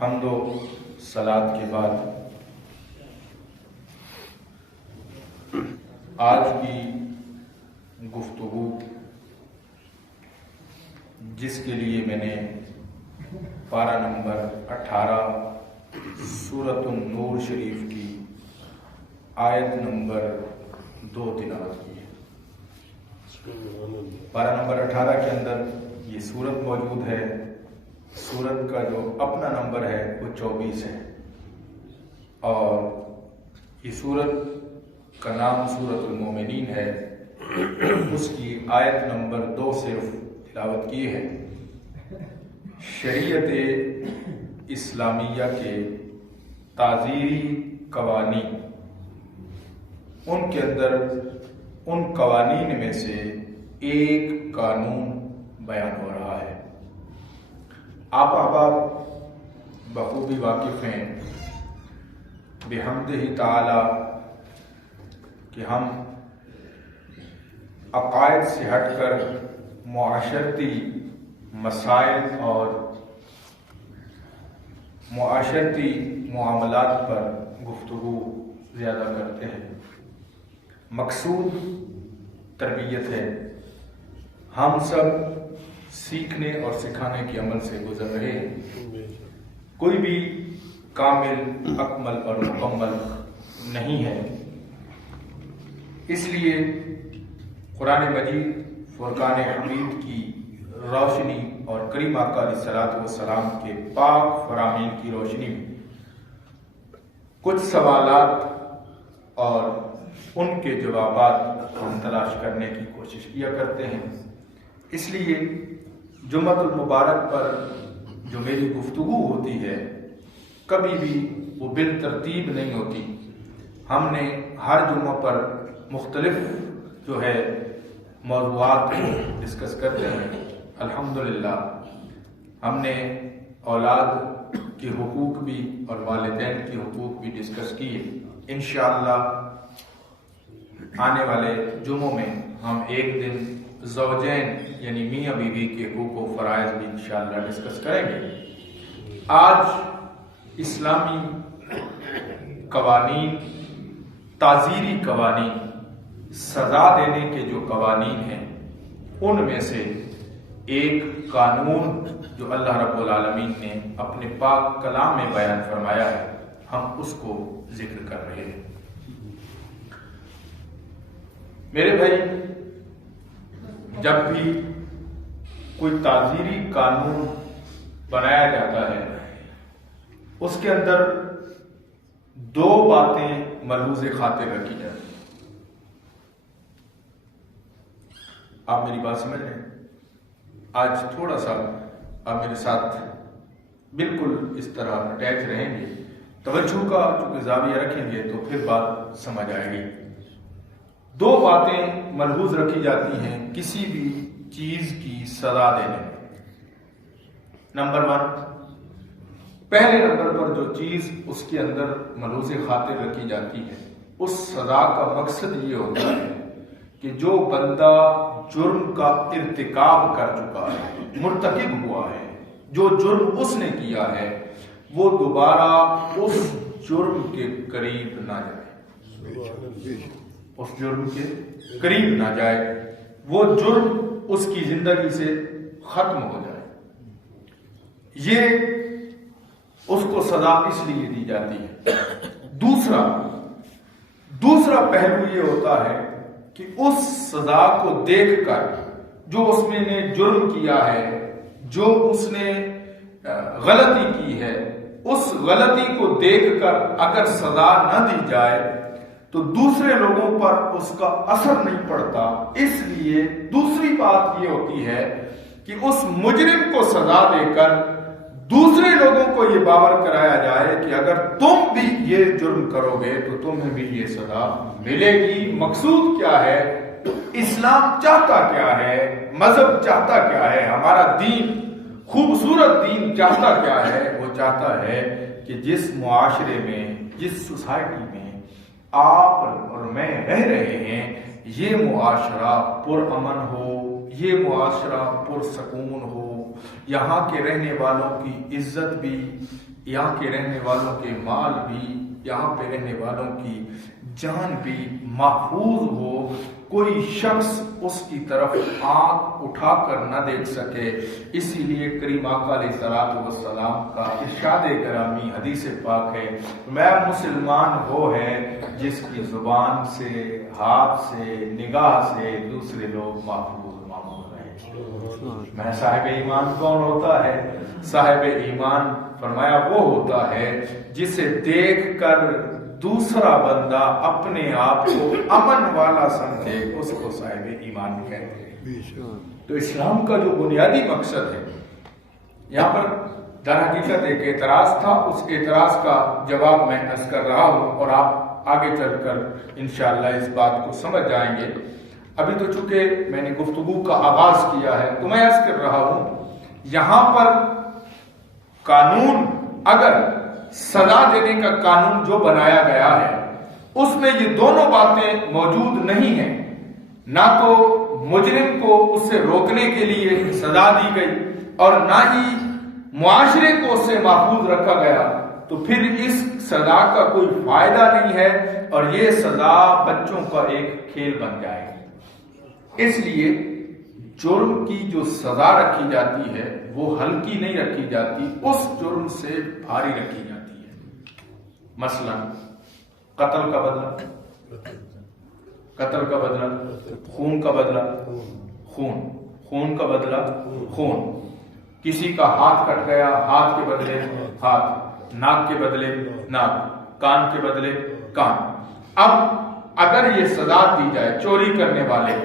حمد و صلات کے بعد آج کی گفتگو جس کے لیے میں نے پارہ نمبر 18 سورۃ النور شریف کی آیت نمبر 2 تلاوت کی ہے۔ پارہ نمبر 18 کے اندر یہ سورت موجود ہے۔ سورت کا جو اپنا نمبر ہے وہ 24 ہے، اور یہ سورت کا نام سورۃ المومنین ہے۔ اس کی آیت نمبر 2 صرف تلاوت کی ہے۔ شریعت اسلامیہ کے تعزیری قوانین، ان کے اندر ان قوانین میں سے ایک قانون بیان ہو رہا ہے۔ آپ احباب بخوبی واقف ہیں بحمدہ تعالی کہ ہم عقائد سے ہٹ کر معاشرتی مسائل اور معاشرتی معاملات پر گفتگو زیادہ کرتے ہیں۔ مقصود تربیت ہے۔ ہم سب سیکھنے اور سکھانے کے عمل سے گزر رہے ہیں۔ کوئی بھی کامل، اکمل اور مکمل نہیں ہے۔ اس لیے قرآن مجید فرقان حمید کی روشنی اور کریم آقا علیہ الصلوۃ والسلام کے پاک فرامین کی روشنی میں کچھ سوالات اور ان کے جوابات ہم تلاش کرنے کی کوشش کیا کرتے ہیں۔ اس لیے جمعۃ المبارک پر جو میری گفتگو ہوتی ہے کبھی بھی وہ بالترتیب نہیں ہوتی۔ ہم نے ہر جمعہ پر مختلف جو ہے موضوعات کو ڈسکس کرتے ہیں۔ الحمدللہ ہم نے اولاد کے حقوق بھی اور والدین کے حقوق بھی ڈسکس کیے۔ انشاءاللہ آنے والے جمعوں میں ہم ایک دن زوجین یعنی میاں بیوی کے حقوق و فرائض بھی انشاءاللہ ڈسکس کریں گے۔ آج اسلامی قوانین، تعزیری قوانین، سزا دینے کے جو قوانین ہیں ان میں سے ایک قانون جو اللہ رب العالمین نے اپنے پاک کلام میں بیان فرمایا ہے، ہم اس کو ذکر کر رہے ہیں۔ میرے بھائی، جب بھی کوئی تعزیری قانون بنایا جاتا ہے اس کے اندر 2 باتیں ملحوظ خاطر رکھی جاتی ہیں۔ آپ میری بات سمجھ رہے ہیں؟ آج تھوڑا سا آپ میرے ساتھ بالکل اس طرح اٹیچ رہیں گے، توجہ کا چونکہ زاویہ رکھیں گے تو پھر بات سمجھ آئے گی۔ 2 باتیں ملحوظ رکھی جاتی ہیں کسی بھی چیز کی سزا دینے میں۔ نمبر 1، پہلے نمبر پر جو چیز اس کے اندر ملحوظ خاطر رکھی جاتی ہے اس سزا کا مقصد یہ ہوتا ہے کہ جو بندہ جرم کا ارتکاب کر چکا ہے، مرتکب ہوا ہے، جو جرم اس نے کیا ہے وہ دوبارہ اس جرم کے قریب نہ جائے، اس جرم کے قریب نہ جائے، وہ جرم اس کی زندگی سے ختم ہو جائے۔ یہ اس کو سزا اس لیے دی جاتی ہے۔ دوسرا پہلو یہ ہوتا ہے کہ اس سزا کو دیکھ کر جو اس میں نے جرم کیا ہے، جو اس نے غلطی کی ہے، اس غلطی کو دیکھ کر اگر سزا نہ دی جائے تو دوسرے لوگوں پر اس کا اثر نہیں پڑتا۔ اس لیے دوسری بات یہ ہوتی ہے کہ اس مجرم کو سزا دے کر دوسرے لوگوں کو یہ باور کرایا جائے کہ اگر تم بھی یہ جرم کرو گے تو تمہیں بھی یہ سزا ملے گی۔ مقصود کیا ہے؟ اسلام چاہتا کیا ہے؟ مذہب چاہتا کیا ہے؟ ہمارا دین، خوبصورت دین چاہتا کیا ہے؟ وہ چاہتا ہے کہ جس معاشرے میں، جس سوسائٹی میں آپ اور میں رہ رہے ہیں یہ معاشرہ پر امن ہو، یہ معاشرہ پر سکون ہو، یہاں کے رہنے والوں کی عزت بھی، یہاں کے رہنے والوں کے مال بھی، یہاں پہ رہنے والوں کی جان بھی محفوظ ہو، کوئی شخص اس کی طرف آنکھ اٹھا کر نہ دیکھ سکے۔ اسی لیے کریم آقا علیہ الصلوۃ والسلام کا ارشاد گرامی حدیث پاک ہے، میں مسلمان وہ ہے جس کی زبان سے، ہاتھ سے، نگاہ سے دوسرے لوگ محفوظ رہیں۔ میں صاحب ایمان کون ہوتا ہے؟ صاحب ایمان فرمایا وہ ہوتا ہے جسے دیکھ کر دوسرا بندہ اپنے آپ کو امن والا سمجھے، اس کو صاحب ایمان کہتے ہیں۔ تو اسلام کا جو بنیادی مقصد ہے، یہاں پر در حقیقت ایک اعتراض تھا، اس اعتراض کا جواب میں عرض کر رہا ہوں اور آپ آگے چل کر انشاءاللہ اس بات کو سمجھ جائیں گے۔ ابھی تو چونکہ میں نے گفتگو کا آغاز کیا ہے تو میں عرض کر رہا ہوں، یہاں پر قانون، اگر سزا دینے کا قانون جو بنایا گیا ہے اس میں یہ دونوں باتیں موجود نہیں ہیں، نہ تو مجرم کو اس سے روکنے کے لیے سزا دی گئی اور نہ ہی معاشرے کو اس سے محفوظ رکھا گیا، تو پھر اس سزا کا کوئی فائدہ نہیں ہے اور یہ سزا بچوں کا ایک کھیل بن جائے گی۔ اس لیے جرم کی جو سزا رکھی جاتی ہے وہ ہلکی نہیں رکھی جاتی، اس جرم سے بھاری رکھی جاتی ہے۔ مثلا قتل کا بدلہ، قتل کا بدلہ، خون کا بدلہ، خون کا بدلہ، خون، کسی کا ہاتھ کٹ گیا، ہاتھ کے بدلے ہاتھ، ناک کے بدلے ناک، کان کے بدلے کان۔ اب اگر یہ سزا دی جائے چوری کرنے والے،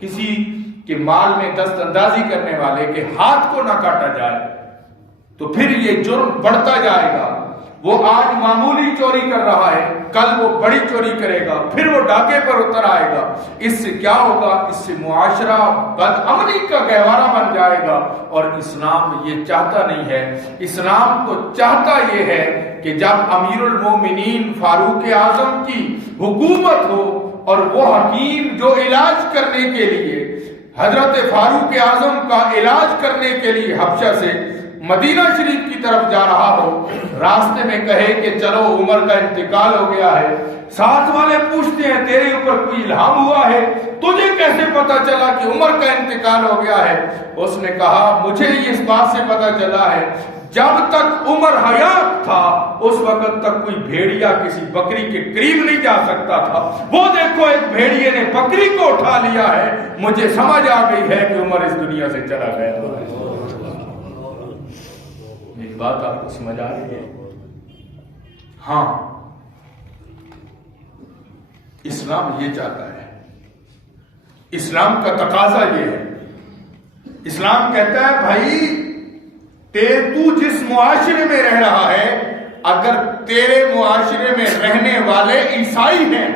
کسی کہ مال میں دست اندازی کرنے والے کے ہاتھ کو نہ کاٹا جائے تو پھر یہ جرم بڑھتا جائے گا۔ وہ آج معمولی چوری کر رہا ہے، کل وہ بڑی چوری کرے گا، پھر وہ ڈاکے پر اتر آئے گا۔ اس سے کیا ہوگا؟ اس سے معاشرہ بد امنی کا گہوارہ بن جائے گا اور اسلام یہ چاہتا نہیں ہے۔ اسلام تو چاہتا یہ ہے کہ جب امیر المومنین فاروق اعظم کی حکومت ہو اور وہ حکیم جو علاج کرنے کے لیے، حضرت فاروق اعظم کا علاج کرنے کے لیے حبشہ سے مدینہ شریف کی طرف جا رہا ہو، راستے میں کہے کہ چلو عمر کا انتقال ہو گیا ہے، ساتھ والے پوچھتے ہیں تیرے اوپر کوئی الہام ہوا ہے؟ تجھے کیسے پتا چلا کہ عمر کا انتقال ہو گیا ہے؟ اس نے کہا مجھے اس بات سے پتا چلا ہے جب تک عمر حیات تھا اس وقت تک کوئی بھیڑیا کسی بکری کے قریب نہیں جا سکتا تھا، وہ دیکھو ایک بھیڑیے نے بکری کو اٹھا لیا ہے، مجھے سمجھ آ گئی ہے کہ عمر اس دنیا سے چلا گیا۔ ایک بات آپ کو سمجھ آ رہی ہے؟ ہاں، اسلام یہ چاہتا ہے، اسلام کا تقاضا یہ ہے، اسلام کہتا ہے بھائی تو جس معاشرے میں رہ رہا ہے، اگر تیرے معاشرے میں رہنے والے عیسائی ہیں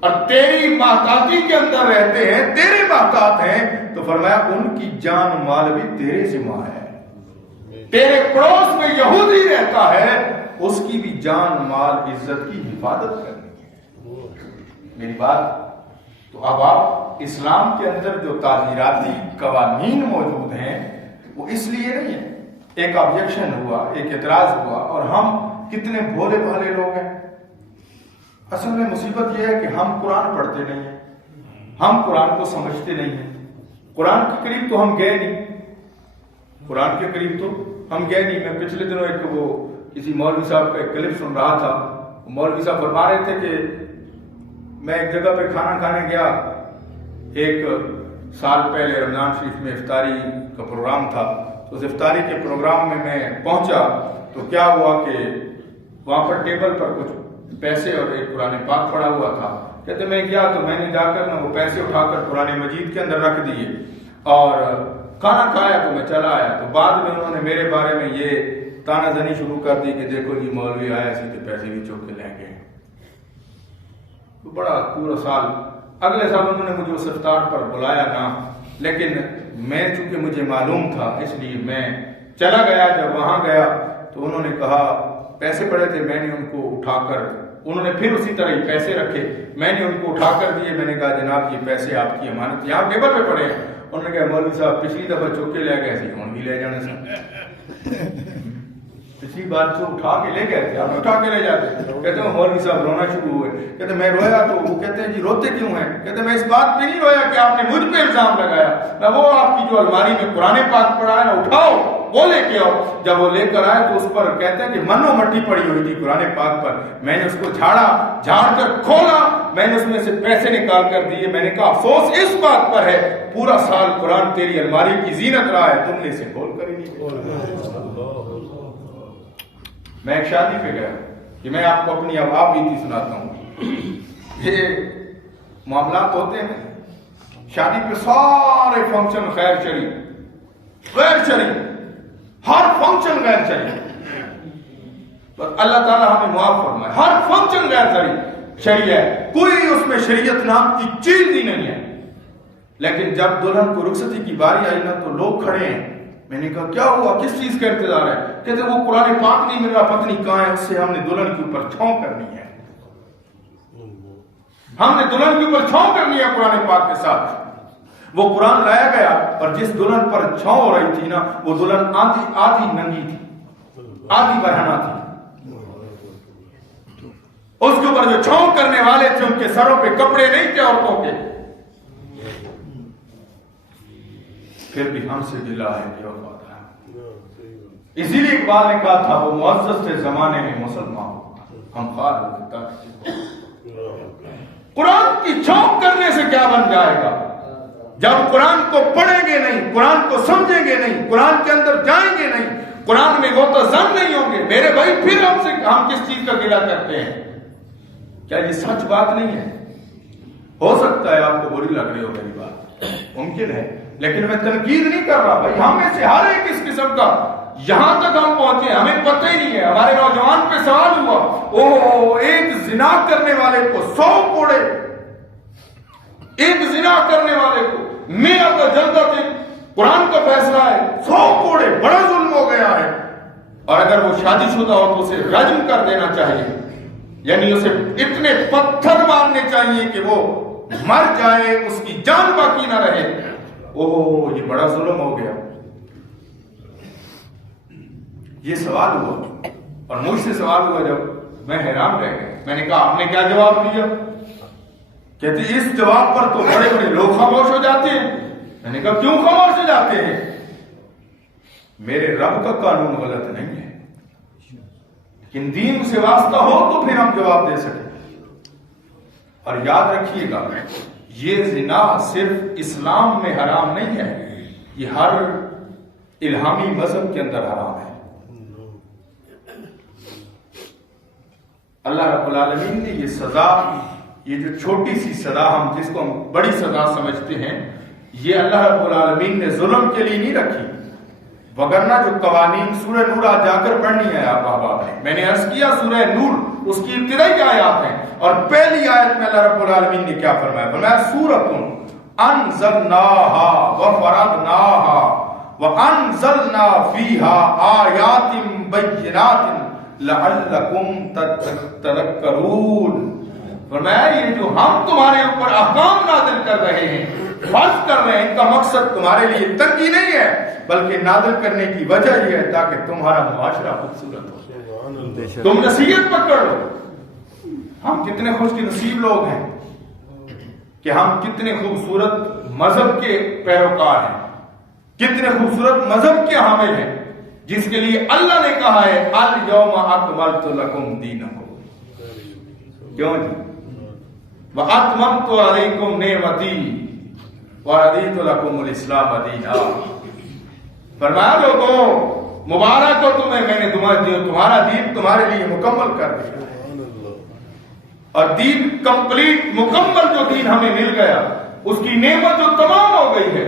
اور تیری محتاطی کے اندر رہتے ہیں، تیرے محتاط ہیں، تو فرمایا ان کی جان مال بھی تیرے ذمہ ہے۔ تیرے پڑوس میں یہودی رہتا ہے، اس کی بھی جان مال عزت کی حفاظت کرنی ہے۔ میری بات تو اب آپ اسلام کے اندر جو تعزیراتی قوانین موجود ہیں وہ اس لیے نہیں ہے، ایک آبجیکشن ہوا، ایک اعتراض ہوا اور ہم کتنے بھولے بھالے لوگ ہیں۔ اصل میں مصیبت یہ ہے کہ ہم قرآن پڑھتے نہیں ہیں، ہم قرآن کو سمجھتے نہیں ہیں، قرآن کے قریب تو ہم گئے نہیں، قرآن کے قریب تو ہم گئے نہیں۔ میں پچھلے دنوں ایک وہ کسی مولوی صاحب کا ایک کلپ سن رہا تھا، مولوی صاحب فرما رہے تھے کہ میں ایک جگہ پہ کھانا کھانے گیا، ایک سال پہلے رمضان شریف میں افطاری کا پروگرام تھا، تو اس افطاری کے پروگرام میں پہنچا تو کیا ہوا کہ وہاں پر ٹیبل پر کچھ پیسے اور ایک قرآن پاک پڑا ہوا تھا۔ کہتے میں گیا تو میں نے جا کر وہ پیسے اٹھا کر قرآن مجید کے اندر رکھ دیے اور کھانا کھایا تو میں چلا آیا۔ تو بعد میں انہوں نے میرے بارے میں یہ تانا زنی شروع کر دی کہ دیکھو جی مولوی آیا اسی کے پیسے بھی چوک کے لے گئے۔ بڑا پورا سال، اگلے سال انہوں نے مجھے اس افطار پر بلایا نہ، لیکن میں چونکہ مجھے معلوم تھا اس لیے میں چلا گیا۔ جب وہاں گیا تو انہوں نے کہا پیسے پڑے تھے، میں نے ان کو اٹھا کر، انہوں نے پھر اسی طرح ہی پیسے رکھے، میں نے ان کو اٹھا کر دیے، میں نے کہا جناب یہ پیسے آپ کی امانت یہاں ٹیبل پہ پڑے ہیں۔ انہوں نے کہا مولوی صاحب پچھلی دفعہ چوک کے لے گئے تھے ہوں بھی لے جانے سے پچھلی بار جو اٹھا کے لے گئے تھے آپ اٹھا کے لے جاتے. کہتے ہیں مولوی صاحب رونا شروع ہوئے. کہتے میں رویا تو وہ کہتے ہیں جی روتے کیوں ہیں؟ کہتے میں اس بات پہ نہیں رویا کہ آپ نے مجھ پہ الزام لگایا, میں وہ آپ کی جو الماری میں قرآن پاک پڑھا ہے نا اٹھاؤ وہ لے کے آؤ. جب وہ لے کر آئے تو اس پر کہتے ہیں کہ منو مٹی پڑی ہوئی تھی قرآن پاک پر. میں نے اس کو جھاڑ کر کھولا, میں نے اس میں سے پیسے نکال کر دیے. میں نے کہا افسوس اس بات پر ہے پورا سال قرآن تیری الماری کی زینت رہا ہے, تم نے اسے کھول کر ہی نہیں کھولا. میں ایک شادی پہ گیا کہ میں آپ کو اپنی آپ بیتی سناتا ہوں. یہ معاملات ہوتے ہیں شادی پہ سارے فنکشن خیر شریف, ہر فنکشن غیر شریف. بس اللہ تعالیٰ ہمیں معاف فرمائے. ہر فنکشن غیر شریع ہے, کوئی اس میں شریعت نام کی چیز ہی نہیں ہے. لیکن جب دلہن کو رخصتی کی باری آئی نا تو لوگ کھڑے ہیں. میں نے کہا کیا ہوا, کس چیز کا انتظار ہے؟ کہتے وہ قرآن پاک نہیں مل رہا, پتہ نہیں کہاں ہے, اس سے ہم نے دلہن کے اوپر چھاؤں کرنی ہے. ہم نے دلہن کے اوپر چھاؤں کرنی ہے قرآن پاک کے ساتھ. وہ قرآن لایا گیا اور جس دلہن پر چھاؤں ہو رہی تھی نا وہ دلہن آدھی ننگی تھی, آدھی برہنہ تھی. اس کے اوپر جو چھاؤں کرنے والے تھے ان کے سروں پہ کپڑے نہیں تھے عورتوں کے. پھر بھی ہم سے گلا ہے کہ وفادار. اسی لیے اقبال نے کہا تھا وہ معزز تھے زمانے میں مسلمان, ہم خوار ہوتے تھے. قرآن کی چھاؤں کرنے سے کیا بن جائے گا جب قرآن کو پڑھیں گے نہیں, قرآن کو سمجھیں گے نہیں, قرآن کے اندر جائیں گے نہیں, قرآن میں وہ تو زن نہیں ہوں گے. میرے بھائی پھر ہم کس چیز کا گلا کرتے ہیں؟ کیا یہ سچ بات نہیں ہے؟ ہو سکتا ہے آپ کو بری لگ رہی ہو میری بات, ممکن ہے, لیکن میں تنقید نہیں کر رہا. بھائی ہم میں سے ہر ایک اس قسم کا یہاں تک ہم پہنچے ہمیں پتہ ہی نہیں ہے. ہمارے نوجوان پہ سوال ہوا, اوہ ایک زنا کرنے والے کو 100 کوڑے, ایک زنا کرنے والے کو میاں کا جلدہ تھے, قرآن کا فیصلہ ہے 100 کوڑے, بڑا ظلم ہو گیا ہے. اور اگر وہ شادی شدہ ہو تو اسے رجم کر دینا چاہیے, یعنی اسے اتنے پتھر مارنے چاہیے کہ وہ مر جائے, اس کی جان باقی نہ رہے. اوہ یہ بڑا ظلم ہو گیا. یہ سوال ہوا اور مجھ سے سوال ہوا, جب میں حیران رہ گیا. میں نے کہا آپ نے کیا جواب دیا؟ کہتے اس جواب پر تو بڑے بڑے لوگ خاموش ہو جاتے ہیں. میں نے کہا کیوں خاموش ہو جاتے ہیں؟ میرے رب کا قانون غلط نہیں ہے, لیکن دین سے واسطہ ہو تو پھر ہم جواب دے سکیں. اور یاد رکھیے گا یہ زنا صرف اسلام میں حرام نہیں ہے, یہ ہر الہامی مذہب کے اندر حرام ہے. اللہ رب العالمین نے یہ سزا, یہ جو چھوٹی سی سزا ہم جس کو ہم بڑی سزا سمجھتے ہیں, یہ اللہ رب العالمین نے ظلم کے لیے نہیں رکھی. وگرنہ جو قوانین سورہ نور جا کر پڑھنی ہے آپ احباب نے, میں نے عرض کیا سورہ نور اس کی ابتدائی آیات ہیں, اور پہلی آیت میں اللہ رب العالمین نے کیا فرمایا؟ فرمایا سورۃ انزلناہا وفرضناہا وانزلنا فیہا آیات بینات لعلکم تذکرون. فرمایا یہ جو ہم تمہارے اوپر احکام نازل کر رہے ہیں, فرض کر رہے ہیں, ان کا مقصد تمہارے لیے تنگی نہیں ہے بلکہ نازل کرنے کی وجہ یہ ہے تاکہ تمہارا معاشرہ خوبصورت ہو, تم نصیحت پکڑ لو. ہم کتنے خوش نصیب لوگ ہیں کہ ہم کتنے خوبصورت مذہب کے پیروکار ہیں, کتنے خوبصورت مذہب کے حامل ہیں, جس کے لیے اللہ نے کہا ہے الیوم اکملت لکم دینکم. کیوں جی؟ واتممت علیکم نعمتی وردیت لکم الاسلام دینا. فرمایا لوگوں مبارک ہو تمہیں, میں نے تمہارا دین تمہارے لیے مکمل کر دیا. اور دین کمپلیٹ مکمل جو دین ہمیں مل گیا, اس کی نعمت جو تمام ہو گئی ہے,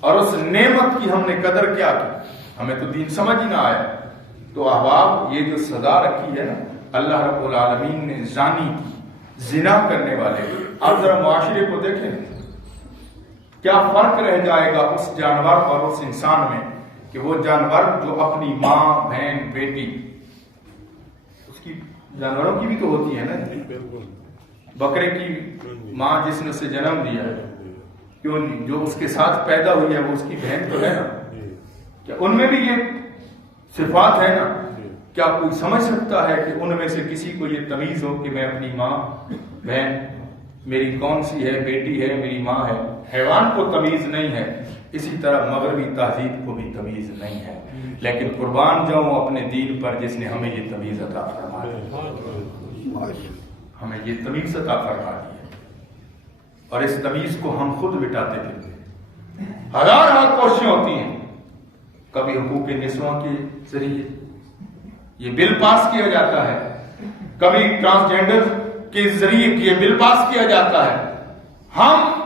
اور اس نعمت کی ہم نے قدر کیا کی, ہمیں تو دین سمجھ ہی نہ آیا. تو احباب یہ جو سزا رکھی ہے نا اللہ رب العالمین نے زانی کی, زنا کرنے والے, آپ ذرا معاشرے کو دیکھیں کیا فرق رہ جائے گا اس جانور اور اس انسان میں, کہ وہ جانور جو اپنی ماں, بہن, بیٹی, اس کی جانوروں کی بھی تو ہوتی ہے نا, بکرے کی ماں جس نے اسے جنم دیا ہے, کیوں نہیں؟ جو اس کے ساتھ پیدا ہوئی ہے وہ اس کی بہن تو ہے نا، کیا ان میں بھی یہ صفات ہے نا؟ کیا کوئی سمجھ سکتا ہے کہ ان میں سے کسی کو یہ تمیز ہو کہ میں اپنی ماں بہن میری کون سی ہے، بیٹی ہے، میری ماں ہے؟ حیوان کو تمیز نہیں ہے، اسی طرح مغربی تہذیب کو بھی تمیز نہیں ہے، لیکن قربان جاؤں اپنے دین پر جس نے ہمیں یہ تمیز عطا فرما دی، ہمیں یہ تمیز عطا فرما دی ہے، اور اس تمیز کو ہم خود مٹاتے پھرتے ہیں۔ ہزارہ کوششیں ہوتی ہیں، کبھی حقوق نسواں کے ذریعے یہ بل پاس کیا جاتا ہے، کبھی ٹرانسجینڈر کے ذریعے یہ بل پاس کیا جاتا ہے۔ ہم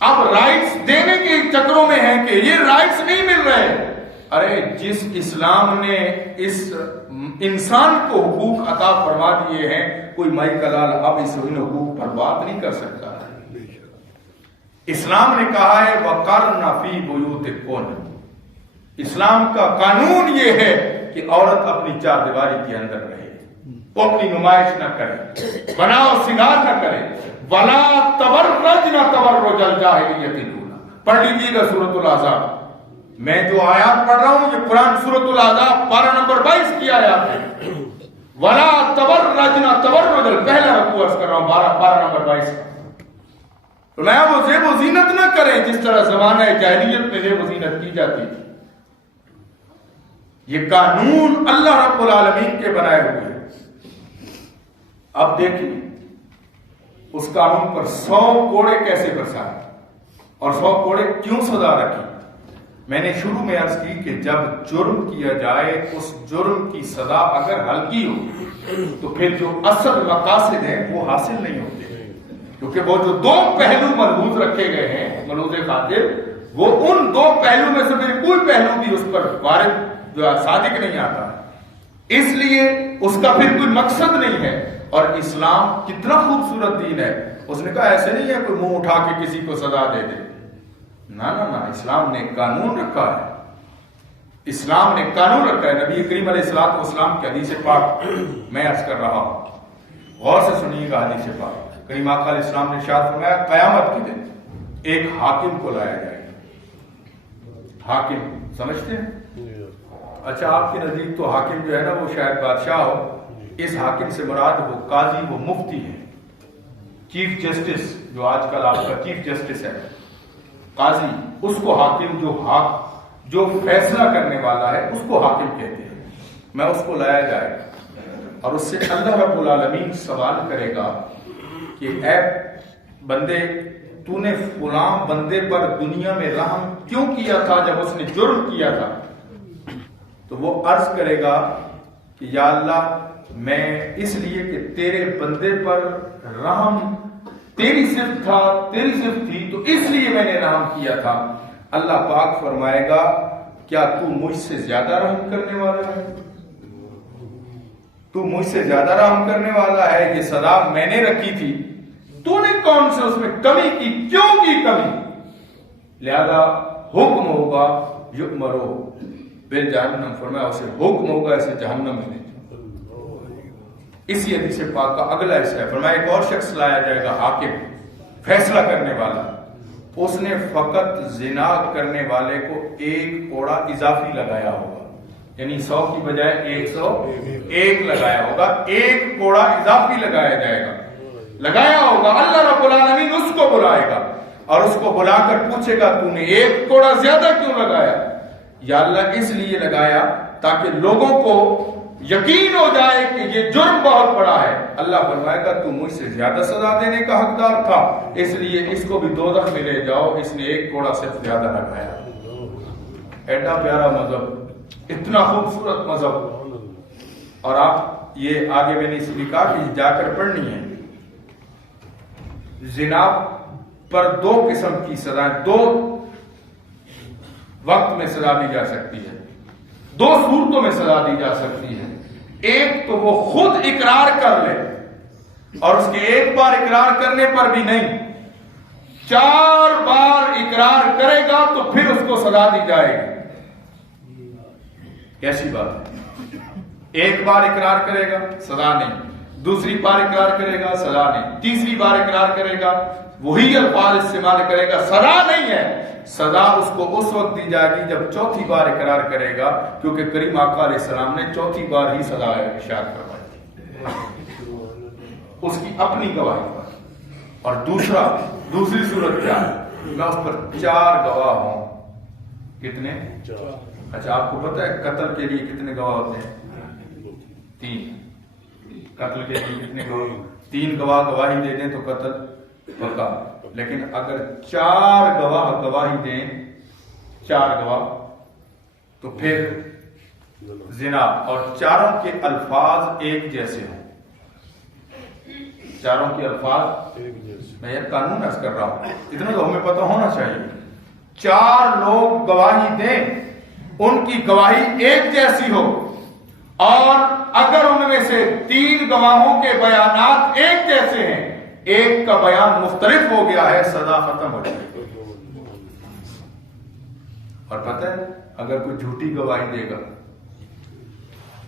اب رائٹس دینے کے چکروں میں ہیں کہ یہ رائٹس نہیں مل رہے۔ ارے جس اسلام نے اس انسان کو حقوق عطا فرما دیے ہیں، کوئی مائی کلال اب اس ان حقوق پر بات نہیں کر سکتا۔ اسلام نے کہا ہے وَقَرْنَ فِي بُيُوتِكُنَّ، اسلام کا قانون یہ ہے کہ عورت اپنی چار دیواری کے اندر رہے، وہ اپنی نمائش نہ کرے، بناؤ سنگار نہ کرے، وَلَا تَبَرَّجْنَ تَبَرُّجَ الْجَاهِلِيَّةِ الْأُولَىٰ۔ پڑھ لیجیے گا سورۃ الاحزاب، میں جو آیات پڑھ رہا ہوں یہ قرآن سورۃ الاحزاب پارہ نمبر 22 کی آیات ہے۔ وَلَا تَبَرَّجْنَ تَبَرُّجَ، پہلا رکوع عرض کر رہا ہوں پارہ نمبر 22 کا۔ تو میں وہ زیب و زینت نہ کریں جس طرح زمانہ جاہلیت میں زیب و زینت کی جاتی تھی۔ یہ قانون اللہ رب العالمین کے بنائے ہوئے ہیں۔ اب دیکھیں اس قانون پر 100 کوڑے کیسے برسائے اور 100 کوڑے کیوں سزا رکھی۔ میں نے شروع میں عرض کی کہ جب جرم کیا جائے اس جرم کی سزا اگر ہلکی ہو تو پھر جو اصل مقاصد ہیں وہ حاصل نہیں ہوتے، کیونکہ وہ جو دو پہلو ملحوظ رکھے گئے ہیں ملحوظ خاطر، وہ ان دو پہلو میں سے پھر کوئی پہلو بھی اس پر وارد جو صادق نہیں آتا، اس لیے اس کا پھر کوئی مقصد نہیں ہے۔ اور اسلام کتنا خوبصورت دین ہے، اس نے کہا ایسے نہیں ہے کوئی منہ اٹھا کے کسی کو سزا دے دے، نہ نہ نہ، اسلام نے قانون رکھا ہے، اسلام نے قانون رکھا ہے۔ نبی کریم علیہ الصلوۃ والسلام کی حدیث پاک میں عرض کر رہا ہوں، غور سے سنیے گا حدیث پاک۔ کریم آقا علیہ السلام نے ارشاد فرمایا قیامت کے دن ایک حاکم کو لایا جائے گا۔ حاکم سمجھتے ہیں؟ اچھا آپ کے نزدیک تو حاکم جو ہے نا وہ شاید بادشاہ ہو، اس حاکم سے مراد وہ قاضی وہ مفتی ہے، چیف جسٹس جو آج کل آپ کا چیف جسٹس ہے، قاضی، اس کو حاکم جو فیصلہ کرنے والا ہے اس کو حاکم کہتے ہیں۔ میں اس کو لایا جائے اور اس سے اللہ رب العالمین سوال کرے گا کہ اے بندے تو نے فلاں بندے پر دنیا میں رحم کیوں کیا تھا جب اس نے جرم کیا تھا؟ تو وہ عرض کرے گا کہ یا اللہ میں اس لیے کہ تیرے بندے پر رحم تیری صفت تھا، تیری صفت تھی تو اس لیے میں نے رحم کیا تھا۔ اللہ پاک فرمائے گا کیا تو مجھ سے زیادہ رحم کرنے والا ہے؟ تو مجھ سے زیادہ رحم کرنے والا ہے، یہ سزا میں نے رکھی تھی، تو نے کون سے اس میں کمی کی؟ کیوں کی کمی؟ لہذا حکم ہوگا یؤمرو بالجہنم، فرمایا اسے حکم ہوگا اسے جہنم میں لے جاؤ۔ اسی حدیث پاک کا اگلا حصہ ہے، فرمایا ایک اور شخص لایا جائے گا حاکم، فیصلہ کرنے والا، اس نے فقط زنا کرنے والے کو ایک کوڑا اضافی لگایا ہوگا، یعنی 100 کی بجائے 101 لگایا ہوگا، ایک کوڑا اضافی لگایا جائے گا، لگایا ہوگا۔ اللہ رب العالمین اس کو بلائے گا اور اس کو بلا کر پوچھے گا تو نے ایک کوڑا زیادہ کیوں لگایا؟ یا اللہ اس لیے لگایا تاکہ لوگوں کو یقین ہو جائے کہ یہ جرم بہت بڑا ہے۔ اللہ فرمائے گا تو مجھ سے زیادہ سزا دینے کا حقدار تھا، اس لیے اس کو بھی دوزخ میں لے جاؤ، اس نے ایک کوڑا صرف زیادہ لگایا۔ ایڈا پیارا مذہب، اتنا خوبصورت مذہب، اور آپ یہ آگے میں نے اس لیے کہا کہ جا کر پڑھنی ہے۔ زنا پر 2 قسم کی سزائیں، 2 وقت میں سزا دی جا سکتی ہے، 2 صورتوں میں سزا دی جا سکتی ہے۔ ایک تو وہ خود اقرار کر لے اور اس کے ایک بار اقرار کرنے پر بھی نہیں، 4 بار اقرار کرے گا تو پھر اس کو سزا دی جائے گی۔ کیسی بات ہے؟ ایک بار اقرار کرے گا سزا نہیں، دوسری بار اقرار کرے گا سزا نہیں، تیسری بار اقرار کرے گا وہی الفاظ استعمال کرے گا. سزا نہیں ہے، سزا اس کو اس وقت دی جائے گی جب چوتھی بار اقرار کرے گا، کیونکہ کریم آقا علیہ السلام نے چوتھی بار ہی سزا ارشاد فرمائی تھی اس کی اپنی گواہی پر. اور دوسری صورت کیا ہے؟ میں اس پر 4 گواہ ہوں. کتنے؟ اچھا، آپ کو پتہ ہے قتل کے لیے کتنے گواہ ہوتے ہیں؟ 3. قتل کے لیے کتنے گواہ؟ 3 گواہ گواہی دے دیں تو قتل پکا. لیکن اگر 4 گواہ گواہی دیں، 4 گواہ، تو پھر زنا، اور چاروں کے الفاظ ایک جیسے ہوں. چاروں کے الفاظ میں یہ قانون عرض کر رہا ہوں، اتنا تو ہمیں پتہ ہونا چاہیے. 4 لوگ گواہی دیں، ان کی گواہی ایک جیسی ہو، اور اگر ان میں سے 3 گواہوں کے بیانات ایک جیسے ہیں، ایک کا بیان مختلف ہو گیا ہے، سزا ختم ہو جائے گی. اور پتہ ہے اگر کوئی جھوٹی گواہی دے گا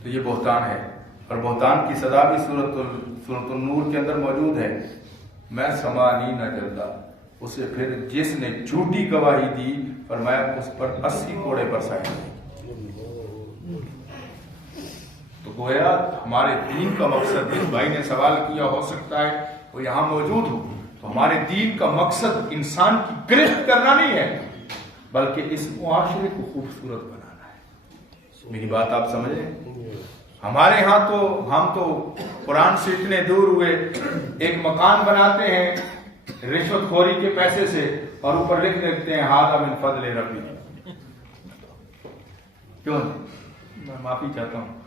تو یہ بہتان ہے، اور بہتان کی سزا بھی سورۃ النور کے اندر موجود ہے. میں سمانی نہ جلدا، اسے پھر جس نے جھوٹی گواہی دی فرمایا اس پر 80 کوڑے برسائیں. تو گویا ہمارے دین کا مقصد، جس بھائی نے سوال کیا ہو سکتا ہے وہ یہاں موجود ہو، تو ہمارے دین کا مقصد انسان کی گرفت کرنا نہیں ہے، بلکہ اس معاشرے کو خوبصورت بنانا ہے. میری بات آپ سمجھ رہے ہیں؟ ہمارے ہاں تو ہم تو قرآن سے اتنے دور ہوئے، ایک مکان بناتے ہیں رشوت خوری کے پیسے سے، اور اوپر لکھ دیتے ہیں ھذا من فضل ربی. کیوں؟ میں معافی چاہتا ہوں،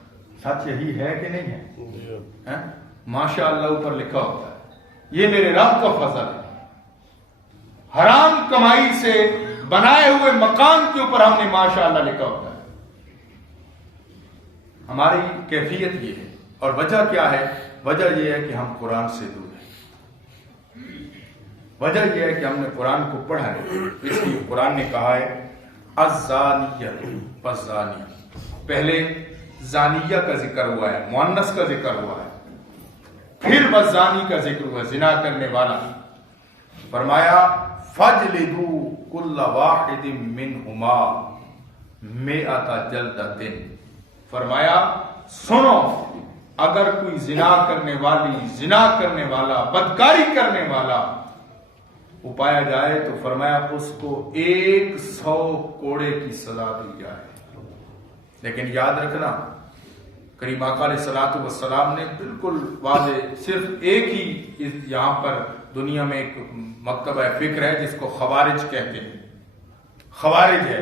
سچ یہی ہے کہ نہیں ہے؟ ماشاء اللہ اوپر لکھا ہوتا ہے یہ میرے رب کا فضل ہے. حرام کمائی سے بنائے ہوئے مکان کے اوپر ہم نے ماشاء اللہ لکھا ہوتا ہے. ہماری کیفیت یہ ہے، اور وجہ کیا ہے؟ وجہ یہ ہے کہ ہم قرآن سے دور ہیں. وجہ یہ ہے کہ ہم نے قرآن کو پڑھا ہے. اس لیے قرآن نے کہا ہے الزانیۃ والزانی. پہلے زانیہ کا ذکر ہوا ہے، مؤنث کا ذکر ہوا ہے، پھر والزانی کا ذکر ہوا ہے، زنا کرنے والا. فرمایا فجلدوا کل واحد منہما 100 جلدۃ. فرمایا سنو، اگر کوئی زنا کرنے والی، زنا کرنے والا، بدکاری کرنے والا وہ پایا جائے تو فرمایا اس کو 100 کوڑے کی سزا دی جائے. لیکن یاد رکھنا کریم آقا علیہ الصلوۃ والسلام نے بالکل واضح صرف ایک ہی یہاں پر دنیا میں ایک مکتبہ فکر ہے جس کو خوارج کہتے ہیں. خوارج ہے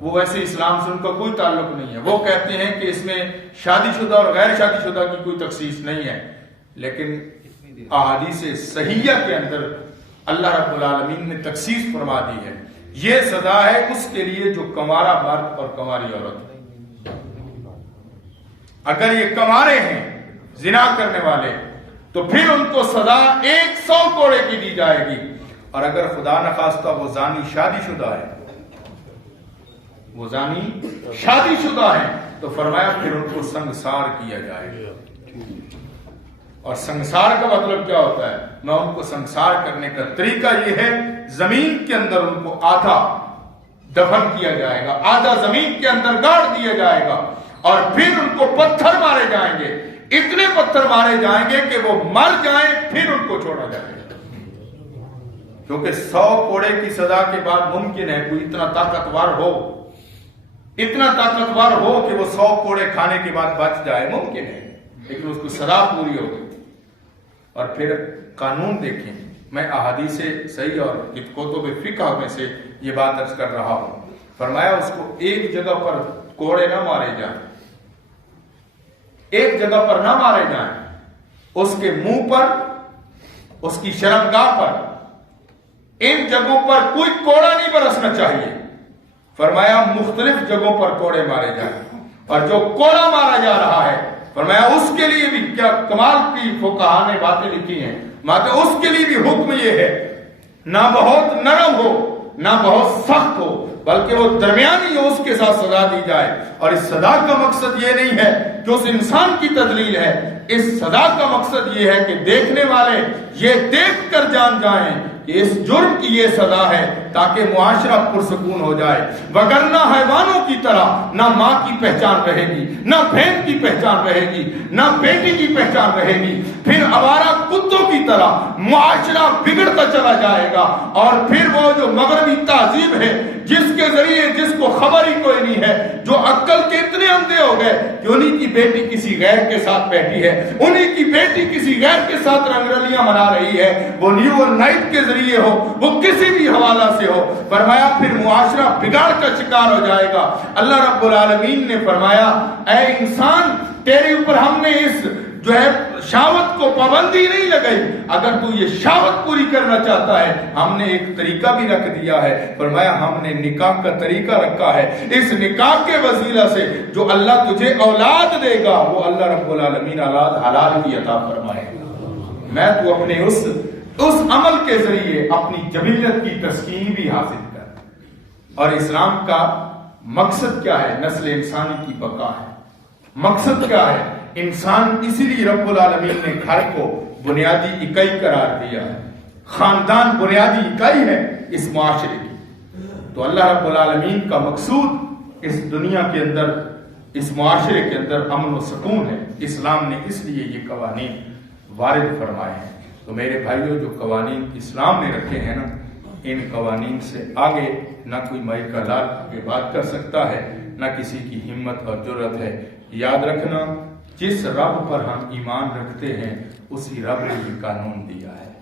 وہ، ویسے اسلام سے ان کا کوئی تعلق نہیں ہے. وہ کہتے ہیں کہ اس میں شادی شدہ اور غیر شادی شدہ کی کوئی تخصیص نہیں ہے، لیکن احادیث صحیحہ کے اندر اللہ رب العالمین نے تخصیص فرما دی ہے. یہ سزا ہے اس کے لیے جو کنوارا مرد اور کنواری عورت ہے. اگر یہ کنوارے ہیں زنا کرنے والے تو پھر ان کو سزا 100 کوڑے کی دی جائے گی، اور اگر خدا نخواستہ وہ زانی شادی شدہ ہے، وہ زانی شادی شدہ ہے، تو فرمایا پھر ان کو سنگسار کیا جائے گا. اور سنگسار کا مطلب کیا ہوتا ہے؟ میں ان کو سنگسار کرنے کا طریقہ یہ ہے، زمین کے اندر ان کو آدھا دفن کیا جائے گا، آدھا زمین کے اندر گاڑ دیا جائے گا، اور پھر ان کو پتھر مارے جائیں گے، اتنے پتھر مارے جائیں گے کہ وہ مر جائیں، پھر ان کو چھوڑا جائے گا. کیونکہ 100 کوڑے کی سزا کے بعد ممکن ہے کوئی اتنا طاقتور ہو کہ وہ 100 کوڑے کھانے کے بعد بچ جائے، ممکن ہے، لیکن اس کو سزا پوری ہو گئی. اور پھر قانون دیکھیں، میں احادیث صحیح اور کتب فقہ میں سے یہ بات عرض کر رہا ہوں. فرمایا اس کو ایک جگہ پر کوڑے نہ مارے جائیں، ایک جگہ پر نہ مارے جائیں، اس کے منہ پر، اس کی شرمگاہ پر، ان جگہوں پر کوئی کوڑا نہیں برسنا چاہیے. فرمایا مختلف جگہوں پر کوڑے مارے جائیں، اور جو کوڑا مارا جا رہا ہے فرمایا اس کے لیے بھی کیا کمال کی فقہاء نے باتیں لکھی ہیں، اس کے لیے بھی حکم یہ ہے، نہ بہت نرم ہو نہ بہت سخت ہو، بلکہ وہ درمیانی ہو، اس کے ساتھ سزا دی جائے۔ اور اس سزا کا مقصد یہ نہیں ہے کہ اس انسان کی تذلیل ہے، اس سزا کا مقصد یہ ہے کہ دیکھنے والے یہ دیکھ کر جان جائیں کہ اس جرم کی یہ سزا ہے، تاکہ معاشرہ پرسکون ہو جائے۔ وگرنہ حیوانوں کی طرح نہ ماں کی پہچان رہے گی، نہ بہن کی پہچان رہے گی، نہ بیٹی کی پہچان رہے گی، پھر آوارہ کتوں کی طرح معاشرہ بگڑتا چلا جائے گا، اور پھر وہ جو مغربی تہذیب ہے جس کے ذریعے جس کو خبر ہی کوئی نہیں ہے، جو عقل کے اتنے اندھے ہو گئے کہ انہی کی بیٹی کسی غیر کے ساتھ بیٹھی ہے، انہی کی بیٹی کسی غیر کے ساتھ رنگ رلیاں منا رہی ہے، وہ نیو اور نائٹ کے ذریعے ہو، وہ کسی بھی حوالہ سے ہو، فرمایا پھر معاشرہ بگاڑ کا شکار ہو جائے گا۔ اللہ رب العالمین نے فرمایا اے انسان، تیرے اوپر ہم نے اس جو ہے شہوت کو پابندی نہیں لگائی، اگر تو یہ شہوت پوری کرنا چاہتا ہے ہم نے ایک طریقہ بھی رکھ دیا ہے۔ فرمایا ہم نے نکاح کا طریقہ رکھا ہے، اس نکاح کے وسیلہ سے جو اللہ تجھے اولاد دے گا وہ اللہ رب العالمین اولاد حلال کی عطا فرمائے گا۔ میں تو اپنے اس عمل کے ذریعے اپنی جبلیت کی تسکین بھی حاصل کر۔ اور اسلام کا مقصد کیا ہے؟ نسل انسانی کی بقا ہے۔ مقصد کیا ہے؟ انسان، اسی لیے رب العالمین نے گھر کو بنیادی اکائی قرار دیا ہے، خاندان بنیادی اکائی ہے اس معاشرے کی۔ تو اللہ رب العالمین کا مقصود اس دنیا کے اندر، اس معاشرے کے اندر امن و سکون ہے۔ اسلام نے اس لیے یہ قوانین وارد فرمائے ہیں۔ تو میرے بھائیوں، جو قوانین اسلام نے رکھے ہیں نا، ان قوانین سے آگے نہ کوئی ملکہ لال آگے بات کر سکتا ہے، نہ کسی کی ہمت اور جرت ہے۔ یاد رکھنا، جس رب پر ہم ایمان رکھتے ہیں اسی رب نے یہ قانون دیا ہے۔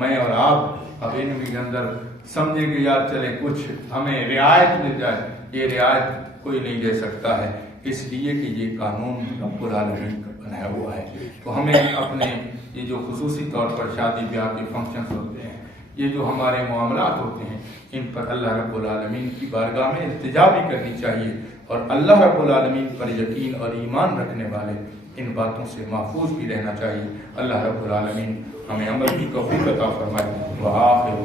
میں اور آپ اب ان کے اندر سمجھیں گے یار چلے کچھ ہمیں رعایت مل جائے، یہ رعایت کوئی نہیں دے سکتا ہے، اس لیے کہ یہ قانون رب العالمین کا بنایا ہوا ہے۔ تو ہمیں اپنے یہ جو خصوصی طور پر شادی بیاہ کے فنکشنز ہوتے ہیں، یہ جو ہمارے معاملات ہوتے ہیں، ان پر اللہ رب العالمین کی بارگاہ میں التجا بھی کرنی چاہیے، اور اللہ رب العالمین پر یقین اور ایمان رکھنے والے ان باتوں سے محفوظ بھی رہنا چاہیے۔ اللہ رب العالمین ہمیں عمل کی توفیق عطا فرمائے۔ وآخر